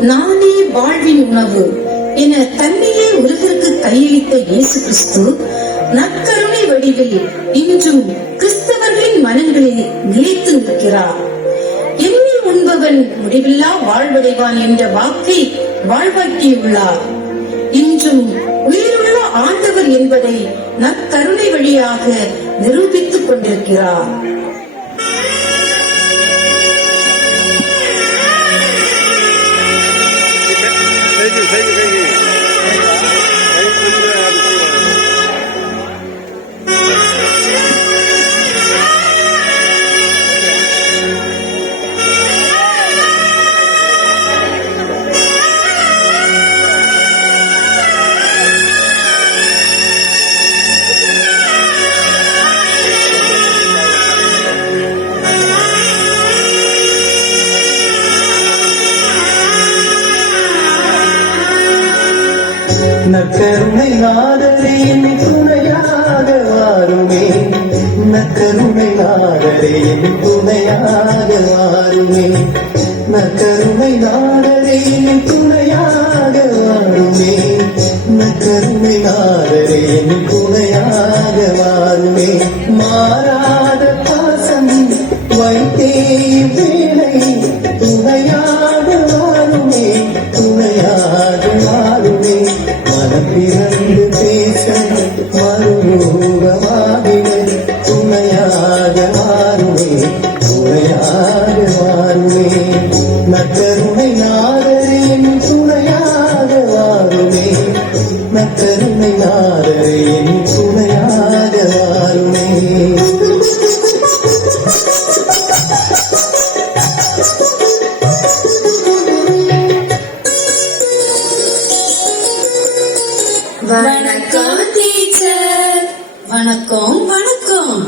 நானே வாழ்வின் உணவு. என தன்னையே உலகிற்கு கையளித்த இயேசு கிறிஸ்து நற்கருணை வடிவில் இன்றும் கிறிஸ்தவர்களின் மனங்களில் நிலைத்து நிற்கிறார். என்னை உண்பவன் முடிவில்லா வாழ்வடைவான் என்ற வாக்கை வாழ்வாக்கியுள்ளார். இன்றும் உயிருள்ள ஆண்டவர் என்பதை நற்கருணை வழியாக நிரூபித்துக் கொண்டிருக்கிறார். நக்கருணை நாதரே என்னை துணையாக வாருமே நக்கருணை நாதரே என்னை துணையாக வாருமே நக்கருணை நாதரே என்னை துணையாக வாருமே மாறாத பாசம் வைத்தே வேலை துணையாக வாருமே துணையாக வாருமே மனம் பிறந்து பேச மறுரூபமாகினே வணக்கம் டீச்சர் வணக்கம் வணக்கம்.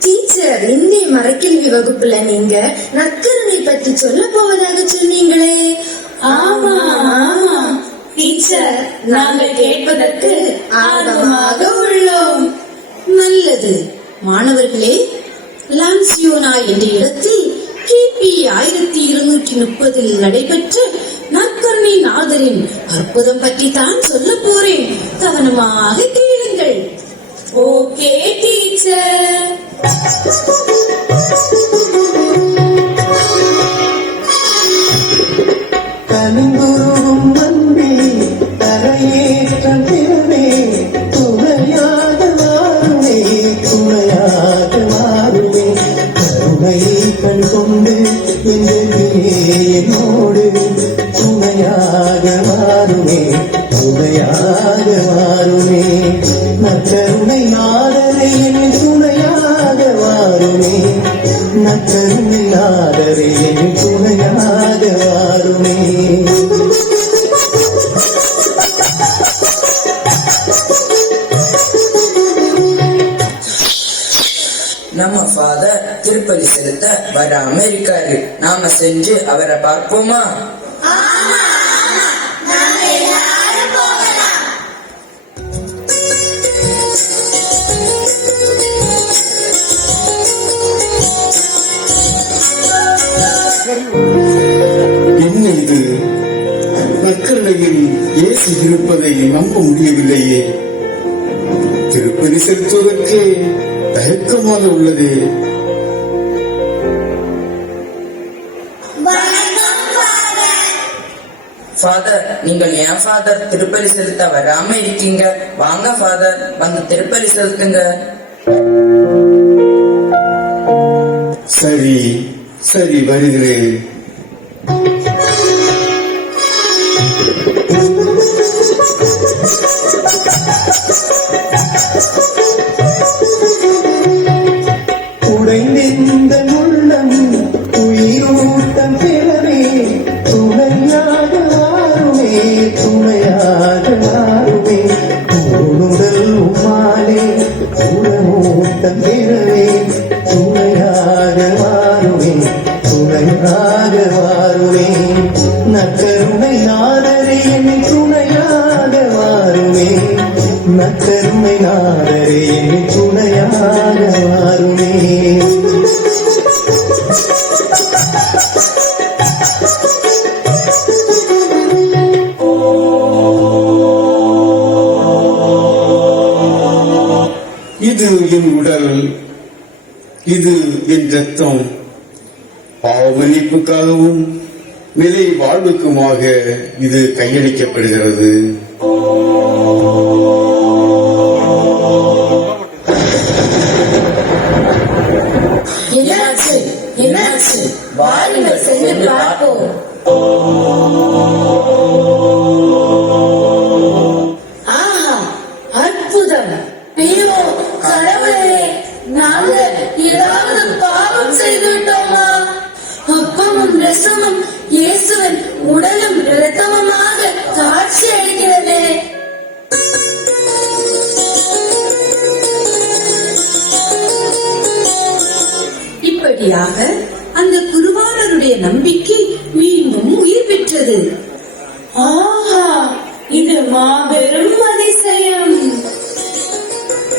டீச்சர் இந்திய மறைக்கல்வி வகுப்புல நீங்க நற்கருணை பத்தி சொல்ல போவதாக சொன்னீங்களே. ஆமா ஆமா. டீச்சர் நாங்கள் கேட்பதற்கு ஆர்வமாக உள்ளோம். நல்லது. மாணவர்களே லான்சியோனா என்ற இடத்தில் கிபி ஆயிரத்தி இருநூற்றி முப்பதில் நடைபெற்ற நற்கருணை நாகரின் அற்புதம் பற்றி தான் சொல்ல போறேன். கவனமாக கேளுங்கள். ஓகே டீச்சர் நம்ம ஃபாதர் திருப்பதி செலுத்த வராம இருக்காரு நாம செஞ்சு அவரை பார்ப்போமா? இருப்பதை நம்ப முடியவில்லையே. திருப்பதி செலுத்துவதற்கு தயக்கமாக உள்ளதே. ஃபாதர் நீங்கள் ஏன் ஃபாதர் திருப்பதி செலுத்த வராம இருக்கீங்க? வாங்க ஃபாதர் வந்து திருப்பதி செலுத்துங்க. சரி சரி வருகிறேன். உடைந்திருந்த உள்ளம் உயிரூட்டம் பெறவே துணையாக மாறுமே துணையாக மாறுமே உடல் உமாலே உடமூட்டம் பெறவே துணையாக மாறுமே துணையாக மாறுமே நக்கருணை நாதரே என்னை துணையாக மாறுமே நக்கருணை நாதரே என்னை துணையாக மாறுமே என் உடல் இது என் ரத்தம். பாவமன்னிப்புக்காகவும் நிலை வாழ்வுக்குமாக இது கையளிக்கப்படுகிறது. என்னாச்சு? என்னாச்சு? வாருங்கள் சென்று பார்ப்போம். ஆஹா அற்புதம். ஐயோ கடவுளே நாங்கள் ஏதாவது பாவம் செய்து விட்டோமா அப்பமும் ரசமும் இயேசுவின் உடலும் ரத்தமுமாக காட்சி அளிக்கிறது. இப்படியாக அந்த குருவானருடைய நம்பிக்கை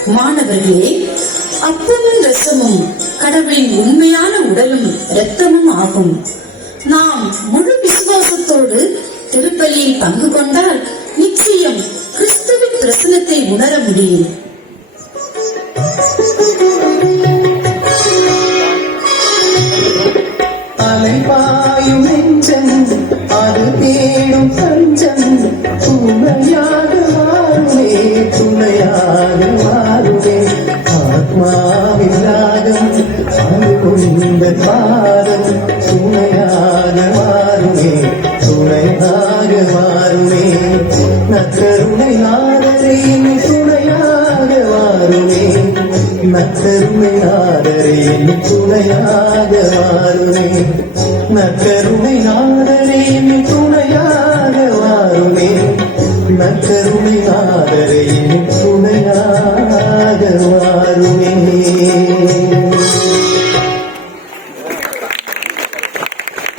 மாணவர்களே அப்பமும் ரசமும் கடவுளின் உண்மையான உடலும் இரத்தமும் ஆகும். நாம் முழு விசுவாசத்தோடு திருப்பலியில் பங்கு கொண்டால் நிச்சயம் கிறிஸ்துவின் பிரசனத்தை உணர முடியும். வாருமே. மாறுமே நக்கருணை நாதரே துணையாக வாருமே நக்கருணை நாதரே துணையாக வாருமே நக்கருணை நாதரே துணையாக வாருமே நக்கருணை நாதரே